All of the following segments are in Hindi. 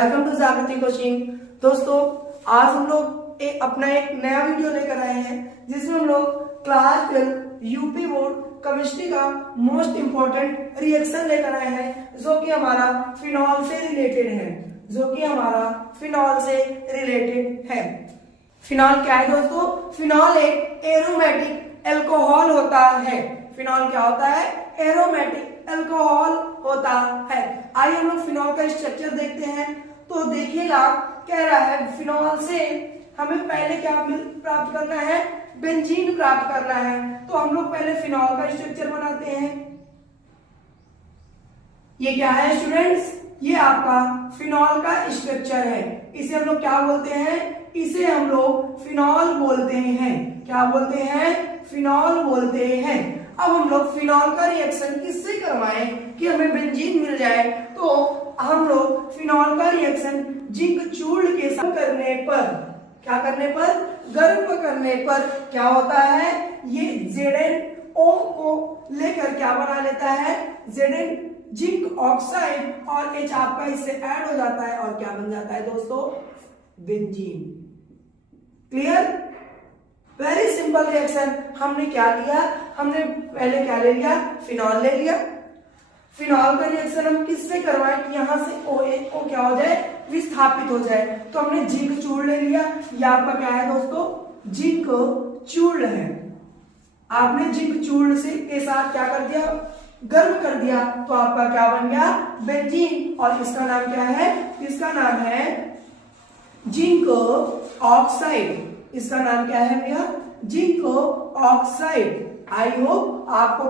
वेलकम टू जागृति कोचिंग। दोस्तों, आज हम लोग अपना एक नया वीडियो लेकर आए हैं जिसमें हम लोग क्लास 12 यूपी बोर्ड केमिस्ट्री का मोस्ट इंपॉर्टेंट रिएक्शन लेकर आए हैं जो कि हमारा फिनॉल से रिलेटेड है। फिनॉल क्या है दोस्तों? फिनॉल एक एरोमेटिक अल्कोहल होता है। फिनॉल क्या होता है? एरोमेटिक अल्कोहल होता है। आइए हम लोग फिनॉल का स्ट्रक्चर देखते हैं। तो देखिएगा, कह रहा है फिनॉल से हमें पहले क्या प्राप्त करना है? बेंजीन प्राप्त करना है। तो हम लोग पहले फिनॉल का स्ट्रक्चर बनाते हैं। ये क्या है स्टूडेंट्स? ये आपका फिनॉल का स्ट्रक्चर है। इसे हम लोग क्या बोलते हैं? इसे हम लोग फिनॉल बोलते हैं। क्या बोलते हैं? फिनॉल बोलते हैं। अब हम लोग फिनॉल का रिएक्शन किससे करवाएं कि हमें बेंजीन मिल जाए? तो हम लोग फिनॉल का रिएक्शन जिंक चूर्ण के साथ करने पर, क्या करने पर? गर्म करने पर क्या होता है? ये ZnO को लेकर क्या बना लेता है? Zn जिंक ऑक्साइड और H आपका इससे ऐड हो जाता है और क्या बन जाता है दोस्तों? Benzene. Clear? Very simple reaction. हमने क्या लिया? हमने पहले क्या ले लिया? फिनॉल ले लिया। फिनॉल का रिएक्शन हम किससे करवाएं कि यहां से OH क्या हो जाए? विस्थापित हो जाए। तो हमने जिंक चूर्ण ले लिया। ये आपका क्या है दोस्तों? जिंक चूर्ण है। आपने जिंक चूर्ण से के साथ क्या कर दिया? गर्म कर दिया। तो आपका क्या बन गया? बेंजीन। और इसका नाम क्या है? इसका नाम है जिंक ऑक्साइड। इसका नाम क्या है भैया? Zinc oxide. आई होप आपको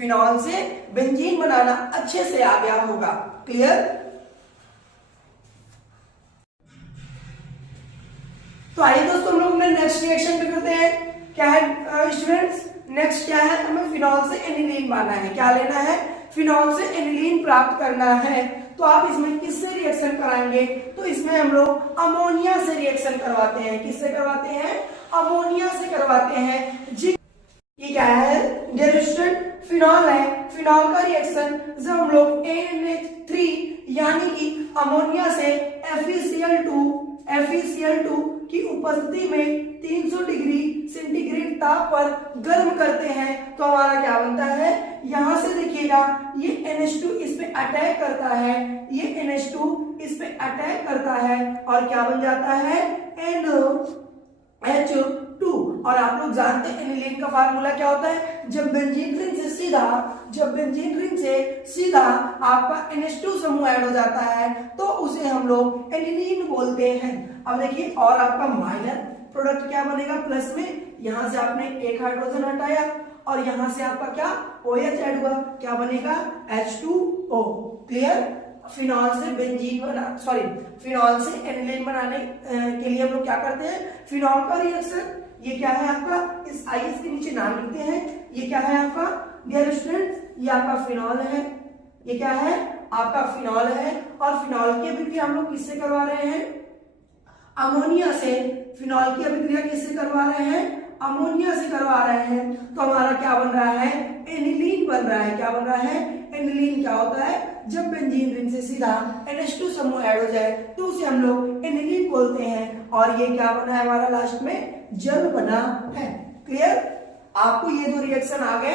फिनॉल से बेंजीन बनाना अच्छे से आ गया होगा। क्लियर? तो आइए दोस्तों, हम लोग नेक्स्ट रिएक्शन पे करते हैं। क्या है स्टूडेंट्स? नेक्स्ट क्या है? हमें फिनॉल से एनिलीन बनाना है। क्या लेना है? फिनॉल से एनिलीन प्राप्त करना है। तो आप इसमें किससे रिएक्शन कराएंगे? तो इसमें हम लोग अमोनिया से रिएक्शन करवाते हैं। किससे करवाते हैं? अमोनिया से करवाते हैं। ये क्या है डियर स्टूडेंट? फिनॉल है। फिनॉल का रिएक्शन जब हम लोग NH3 यानी कि अमोनिया से FeCl2 की उपस्थिति में 300 डिग्री सेंटीग्रेड ताप पर गर्म करते हैं तो हमारा क्या बनता है? यहां से देखिएगा, ये NH2 इस पे अटैक करता है। ये NH2 इस पे अटैक करता है और क्या बन जाता है? NH2। और आप लोग जानते हैं एनिलीन का फार्मूला क्या होता है? जब बेंजीन रिंग से सीधा आपका NH2 समूह ऐड हो जाता है तो उसे हम लोग एनिलीन बोलते हैं। अब देखिए, और आपका माइनर प्रोडक्ट क्या बनेगा? प्लस में यहां से आपने एक हाइड्रोजन हटाया और यहां से आपका क्या? OH ऐड हुआ। क्या बनेगा? H2O। क्लियर? फिनॉल से फिनॉल से एनिलीन बनाने के लिए हम लोग क्या करते हैं? फिनॉल का रिएक्शन। ये क्या है आपका? इस आइस के नीचे नाम लिखते हैं। ये क्या है आपका डियर स्टूडेंट्स? ये आपका फिनॉल है। ये क्या है? आपका फिनॉल है। और फिनॉल की अभिक्रिया हम लोग किससे करवा रहे हैं? अमोनिया से। फिनॉल की अभिक्रिया किससे करवा रहे हैं? अमोनिया से करवा रहे हैं। तो हमारा क्या बन रहा है? एनिलीन बन रहा है। क्या बन रहा है? एनिलीन क्या होता है? जब बेंजीन रिंग से सीधा NH2 समूह ऐड हो जाए तो उसे हम लोग एनिलीन बोलते हैं। और ये क्या बना है हमारा? लास्ट में जल बना है। क्लियर? आपको ये दो रिएक्शन आ गए।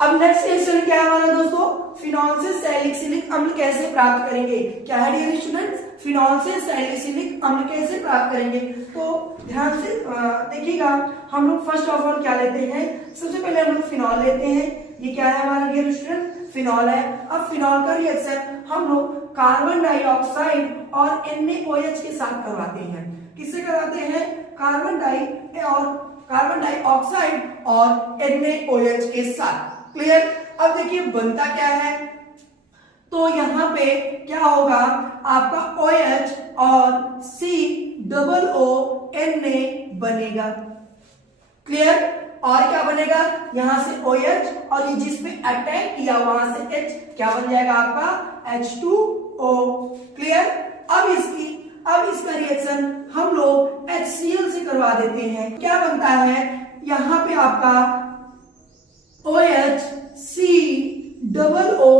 अब नेक्स्ट रिएक्शन क्या है हमारा दोस्तों? फिनॉल से सैलिसिलिक अम्ल कैसे प्राप्त करेंगे? क्या है डियर स्टूडेंट्स? फिनॉल से सैलिसिलिक अम्ल कैसे प्राप्त करेंगे? तो ध्यान से देखिएगा, हम लोग फर्स्ट ऑफ ऑल क्या लेते हैं? सबसे पहले हम लोग फिनॉल लेते हैं। ये क्या है हमारा डियर स्टूडेंट? फिनॉल है। अब फिनॉल का रिएक्शन हम लोग कार्बन डाइऑक्साइड और NaOH के साथ करवाते हैं। किससे करवाते हैं? कार्बन डाइऑक्साइड और NaOH के साथ। क्लियर? अब देखिए बनता क्या है? तो यहाँ पे क्या होगा? आपका OH और COONA बनेगा। क्लियर? और क्या बनेगा? यहां से OH और ये जिस पे अटैक किया वहां से H क्या बन जाएगा आपका? H2O। क्लियर? अब इसका रिएक्शन हम लोग HCl से करवा देते हैं। क्या बनता है? यहां पे आपका OH COO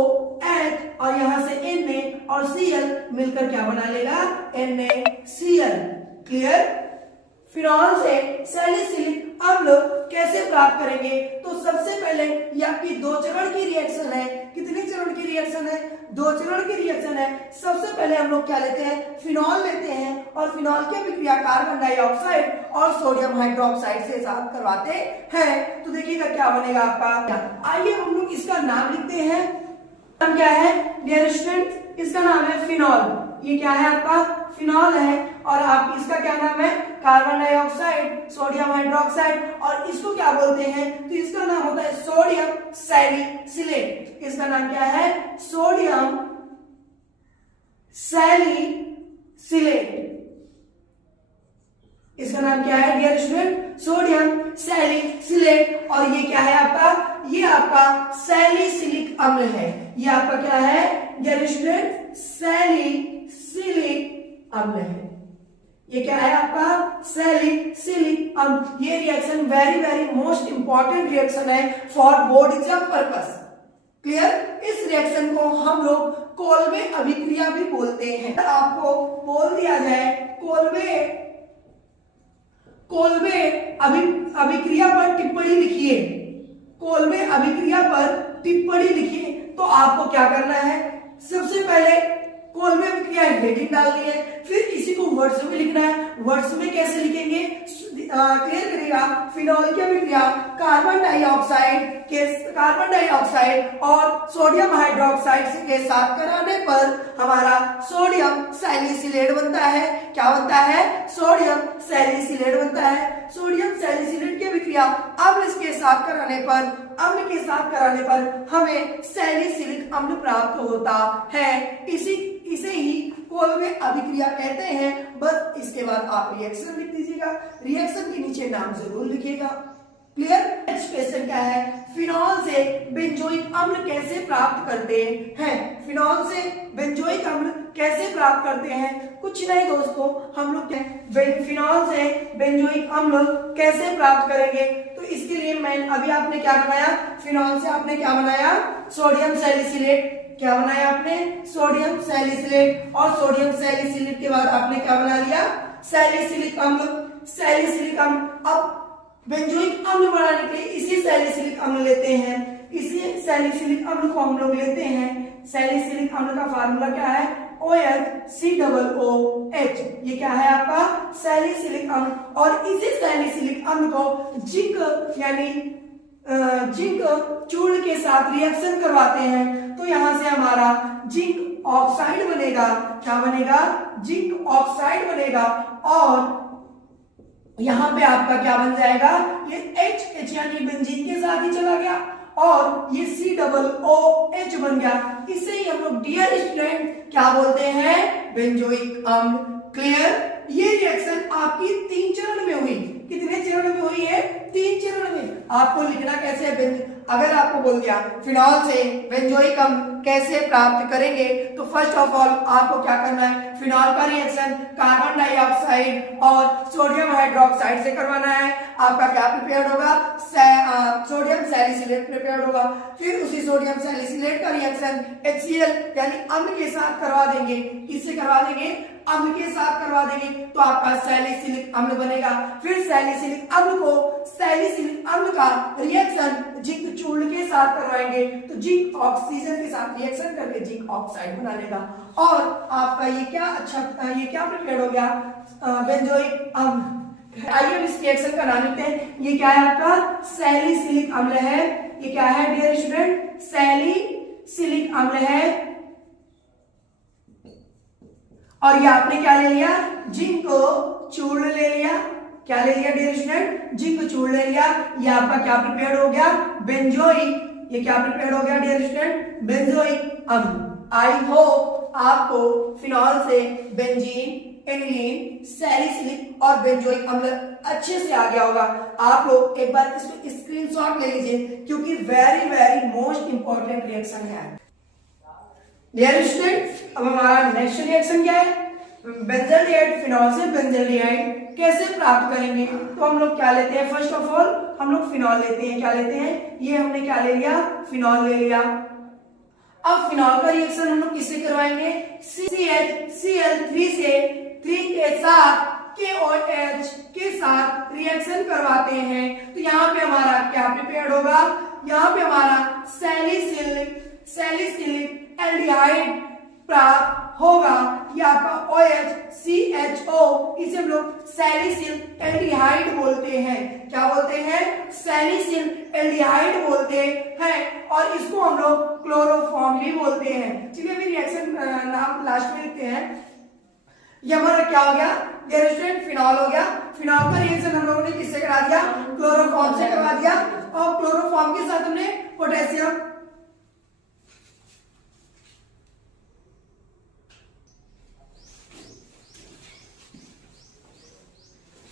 H और यहाँ से Na और Cl मिलकर क्या बना लेगा, NaCl। क्लियर। फिनॉल से सैलिसिलिक अम्ल कैसे प्राप्त करेंगे, तो सबसे पहले ये आपकी दो चरण की रिएक्शन है। कितने चरण की रिएक्शन है, दो चरण की रिएक्शन है। सबसे पहले हम लोग क्या लेते हैं, फिनॉल लेते हैं और फिनॉल की अभिक्रिया कार्बन डाइऑक्साइड और सोडियम हाइड्रोक्साइड से साथ करवाते हैं। तो देखिएगा क्या बनेगा आपका। आइए हम लोग इसका नाम लिखते हैं। नाम क्या है डियर स्टूडेंट, इसका नाम है फिनॉल। ये क्या है आपका, फिनॉल है। और आप इसका क्या नाम है, कार्बन डाइऑक्साइड, सोडियम हाइड्रोक्साइड, और इसको क्या बोलते हैं, तो इसका नाम होता है सोडियम सैलिसिलेट। इसका नाम क्या है, सोडियम सैलिसिलेट। इसका नाम क्या है डियर स्टूडेंट, सोडियम सैलिसिलेट। और ये क्या है आपका, ये आपका सैलिसिलिक अम्ल है। ये आपका क्या है डियर स्टूडेंट, सैलिसिलिक अम्ल है। ये क्या है आपका, सैलिसिलिक अम्ल। ये reaction very very most important reaction है for board exam purpose. Clear. इस रिएक्शन को हम लोग कोल्बे अभिक्रिया भी बोलते हैं। आपको बोल दिया जाए कोल्बे अभिक्रिया पर टिप्पणी लिखिए, कोल्बे अभिक्रिया पर टिप्पणी लिखिए, तो आपको क्या करना है, सबसे पहले कोल्बे अभिक्रिया हेडिंग डालनी है, फिर इसी को वर्ड्स में लिखना है। वर्ड्स में कैसे लिखेंगे, क्लियर करिएगा। फिनॉल की अभिक्रिया कार्बन डाइऑक्साइड और सोडियम हाइड्रोक्साइड के साथ कराने पर हमारा सोडियम सैलिसिलेट बनता है। क्या बनता है, सोडियम सैलिसिलेट बनता है। सोडियम सैलिसिलेट की अभिक्रिया अम्ल के साथ कराने पर हमें सैलिसिलिक अम्ल प्राप्त होता है। इसे ही कोल्बे अभिक्रिया कहते हैं। बस इसके बाद आप रिएक्शन लिख दीजिएगा, रिएक्शन के नीचे नाम जरूर लिखिएगा। क्लियर। क्वेश्चन क्या है, फिनॉल से बेंजोइक अम्ल कैसे प्राप्त करते हैं। फिनॉल से बेंजोइक अम्ल कैसे प्राप्त करते हैं, कुछ नहीं दोस्तों, हम लोग फिनॉल से बेंजोइक अम्ल कैसे प्राप्त करेंगे, तो इसके लिए मैं अभी आपने क्या बनाया, फिनॉल से आपने क्या बनाया, सोडियम सैलिसिलेट। क्या बनाया आपने, सोडियम सैलिसिलेट। और सोडियम सैलिसिलेट के बाद आपने क्या बना लिया, सैलिसिलिक अम्ल। सैलिसिलिक अम्ल, अब बेंजोइक अम्ल बनाने के लिए इसी सैलिसिलिक अम्ल लेते हैं। इसी सैलिसिलिक अम्ल को हम लोग लेते हैं। सैलिसिलिक अम्ल का फार्मूला क्या है, OHCOOH। ये क्या है आपका, सैलिसिलिक अम्ल। और इसी सैलिसिलिक अम्ल को जिंक यानी जिंक चूर्ण के साथ रिएक्शन करवाते हैं, तो यहां से हमारा जिंक ऑक्साइड बनेगा। क्या बनेगा, जिंक ऑक्साइड बनेगा। और यहां पे आपका क्या बन जाएगा, ये H यानी बेंजीन के साथ ही चला गया और ये COOH बन गया। इसे ही हम लोग डियर स्टूडेंट क्या बोलते हैं, बेंजोइक अम्ल। क्लियर। ये रिएक्शन आपकी 3 चरण में हुई। कितने चरण में हुई है, 3 चरण में। आपको लिखना कैसे है, अगर आपको बोल दिया फिनॉल से बेंजोइक अम्ल कैसे प्राप्त करेंगे, तो फर्स्ट ऑफ ऑल आपको क्या करना है, फिनॉल का रिएक्शन कार्बन डाइऑक्साइड और सोडियम हाइड्रोक्साइड से करवाना है। आपका क्या प्रिपेयर होगा, सोडियम सैलिसिलेट प्रिपेयर होगा। फिर उसी सोडियम सैलिसिलेट का रिएक्शन HCl यानी अम्ल के साथ करवा देंगे। किससे करवा देंगे, अम्ल के साथ करवा देंगे, तो आपका सैलिसिलिक अम्ल बनेगा। फिर सैलिसिलिक अम्ल को सैलिसिलिक अम्ल का रिएक्शन जिंक चूर्ण के साथ करवाएंगे, तो जिंक ऑक्सीजन के साथ रिएक्शन करके जिंक ऑक्साइड बना लेगा। और आपका ये क्या प्रिपेयर हो गया, बेंजोइक अम्ल। आइए इस रिएक्शन का नाम लिखते हैं। ये क्या है आपका, सैलिसिलिक अम्ल है। ये क्या है डियर स्टूडेंट, सैलिसिलिक अम्ल है। और ये आपने क्या ले लिया, जिंक चूर्ण ले लिया। क्या ले लिया डियर स्टूडेंट, जिंक चूर्ण ले लिया। ये आपका क्या प्रिपेयर हो गया, बेंजोइक। ये क्या प्रिपेयर हो गया डियर स्टूडेंट, बेंजोइक अम्ल। आई होप आपको फिनॉल से बेंजीन, एनिलीन, सैलिसिलिक और बेंजोइक अम्ल अच्छे से आ गया होगा। आप लोग एक बार इसको स्क्रीनशॉट ले लीजिए, क्योंकि very very most important reaction है। डियर स्टूडेंट, अब हमारा नेक्स्ट रिएक्शन क्या है, बेंजल्डिहाइड। फिनॉल से बेंजल्डिहाइड कैसे प्राप्त करेंगे, तो हम लोग क्या लेते हैं, फर्स्ट ऑफ ऑल हम लोग फिनॉल लेते हैं। क्या लेते हैं, ये हमने क्या ले लिया, फिनॉल ले लिया। अब फिनॉल का रिएक्शन हम लोग किससे करवाएंगे, CHCl3 से 3 के साथ KOH के साथ रिएक्शन करवाते हैं। तो यहाँ पे हमारा क्या प्रिपेयर होगा, यहाँ पे हमारा सैलिसिलिक एल्डिहाइड प्राप्त होगा। ये आपका OHCHO, इसे हम लोग सैलिसिल एल्डिहाइड बोलते हैं। क्या बोलते हैं, सैलिसिल एल्डिहाइड बोलते हैं। और इसको हम लोग क्लोरोफॉर्म भी बोलते हैं। चलिए अभी रिएक्शन नाम लास्ट में लिखते हैं। ये हमारा क्या हो गया, डियर स्टूडेंट, फिनॉल हो गया। फिनॉल का रिएक्शन हम लोगों ने किससे करा दिया, क्लोरोफॉर्म से करवा दिया। और क्लोरोफॉर्म के साथ हमने पोटेशियम,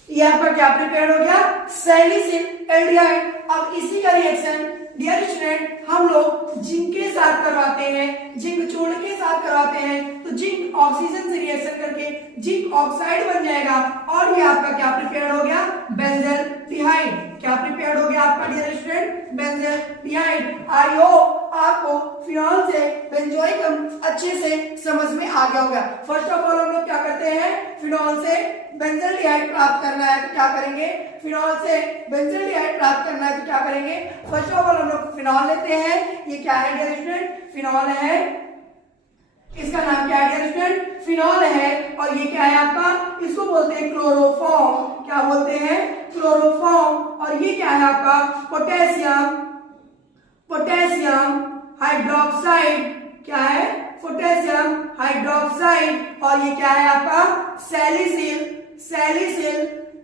ये आपका क्या प्रिपेयर हो गया, सैलिसिल एल्डिहाइड। अब इसी का रिएक्शन डियर स्टूडेंट हम लोग जिंक के साथ करवाते हैं, जिंक चूर्ण के साथ करवाते हैं। तो जिंक ऑक्सीजन से रिएक्शन करके जिंक ऑक्साइड बन जाएगा और ये आपका क्या प्रिपेयर हो गया, बेंजल्डिहाइड। क्या प्रिपेयर हो गया आपका dear student, benzaldehyde. I hope आपको फिनॉल से बेंजोइकम अच्छे से समझ में आ गया होगा। फर्स्ट ऑफ ऑल हम लोग क्या करते हैं, फिनॉल से बेंजल्डिहाइड प्राप्त करना है तो क्या करेंगे, फिनॉल से बेंजल्डिहाइड प्राप्त करना है तो क्या करेंगे, फर्स्ट ऑफ ऑल हम लोग फिनॉल लेते हैं। ये क्या है डियर स्टूडेंट, फिनॉल है, इसका नाम क्या है डियर स्टूडेंट, फिनॉल है। और ये क्या है आपका, इसको बोलते हैं क्लोरोफॉर्म। क्या बोलते हैं, क्लोरोफॉर्म। और ये क्या है आपका, पोटेशियम, पोटेशियम हाइड्रोक्साइड। क्या है, पोटेशियम हाइड्रोक्साइड। और ये क्या है आपका, salicyl, salicyl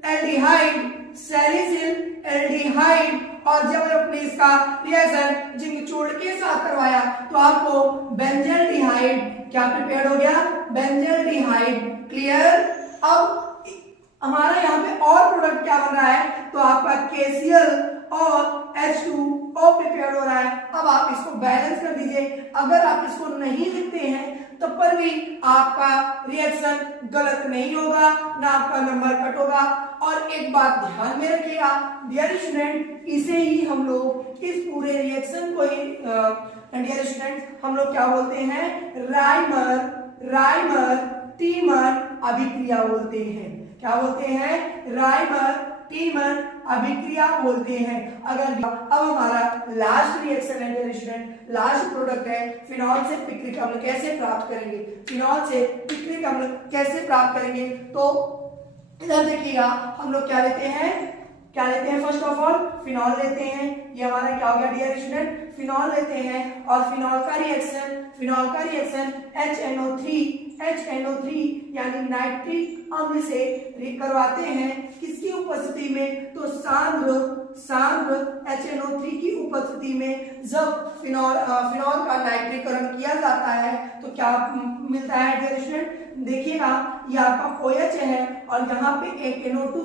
aldehyde, salicyl aldehyde. और जब आपने इसका रिएक्शन जिंक चूर्ण के साथ करवाया तो आपको बेंजल्डिहाइड क्या प्रिपेयर हो गया, बेंजल्डिहाइड। क्लियर। अब हमारा यहाँ पे और प्रोडक्ट क्या बन रहा है, तो आपका KCl और H2O प्रिपेयर हो रहा है। अब आप इसको बैलेंस कर दीजिए। अगर आप इसको नहीं लिखते हैं तब पर भी आपका रिएक्शन गलत नहीं होगा, ना आपका नंबर कट होगा। और एक बात ध्यान में रखिएगा डियर स्टूडेंट, इसे ही हम लोग, इस पूरे रिएक्शन को ही डियर स्टूडेंट हम लोग क्या बोलते हैं, राइमर, राइमर टीमर अभिक्रिया बोलते हैं। क्या बोलते हैं, राइमर टीमर अभिक्रिया बोलते हैं। अगर अब हमारा लास्ट रिएक्शन है डियर स्टूडेंट, लास्ट प्रोडक्ट है, फिनॉल से पिक्रिक अम्ल कैसे प्राप्त करेंगे, फिनॉल से पिक्रिक अम्ल कैसे प्राप्त करेंगे। तो इधर देखिएगा हम लोग क्या लेते हैं, क्या लेते हैं, फर्स्ट ऑफ ऑल फिनॉल लेते हैं। ये हमारा क्या हो गया डियर स्टूडेंट, फिनॉल लेते हैं। और फिनॉल का रिएक्शन, फिनॉल का रिएक्शन HNO3 यानी नाइट्रिक अम्ल से करवाते हैं। किसकी उपस्थिति में, तो सांद्र HNO3 की उपस्थिति में जब फिनॉल का नाइट्रीकरण किया जाता है तो क्या मिलता है डियर स्टूडेंट, देखिएगा ये आपका OH है और यहाँ पे एक NO2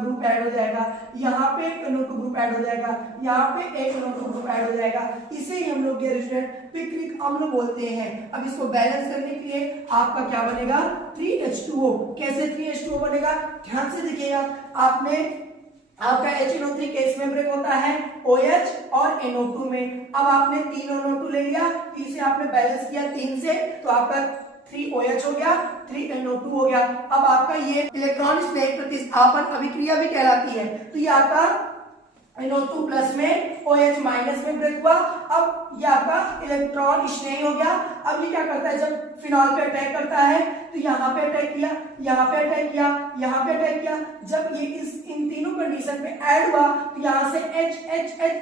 ग्रुप ऐड हो जाएगा, यहाँ पे एक NO2 ग्रुप ऐड हो जाएगा, यहाँ पे एक NO2 ग्रुप ऐड हो जाएगा। इसे ही हम लोग डियर स्टूडेंट पिक्रिक अम्ल बोलते हैं। अब इसको बैलेंस करने के लिए आपका क्या बनेगा, 3H2O। कैसे 3H2O बनेगा, ध्यान से देखिएगा। आपका HNO3 केस में ब्रेक होता है OH और NO2 में। अब आपने 3 NO2 ले लिया, इसे आपने बैलेंस किया 3 से, तो आपका 3OH हो गया, 3NO2 हो गया। अब आपका ये इलेक्ट्रॉन स्नेह प्रतिस्थापन अभिक्रिया भी कहलाती है। तो ये आपका NO2 प्लस में OH माइनस में ब्रेक हुआ। अब ये आपका इलेक्ट्रॉन स्नेही हो गया। अब ये क्या करता है, जब फिनॉल पे अटैक करता है तो यहाँ पे अटैक किया, यहाँ पे अटैक किया, यहाँ पे अटैक किया। जब ये इन तीनों कंडीशन पे ऐड हुआ तो यहाँ से H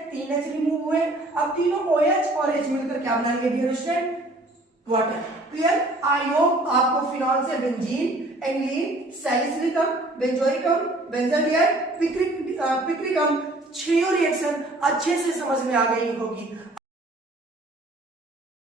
3H रिमूव हुए। अब तीनों OH और H मिलकर क्या बनाएंगे dear student, water. Clear. I hope आपको फिनॉल से बेंजीन, एंगलीन, सैलिसिलिकम, बेंजोइकम, बेंजल्डिहाइड, पिक्रिकम 6 रिएक्शन अच्छे से समझ में आ गई होगी।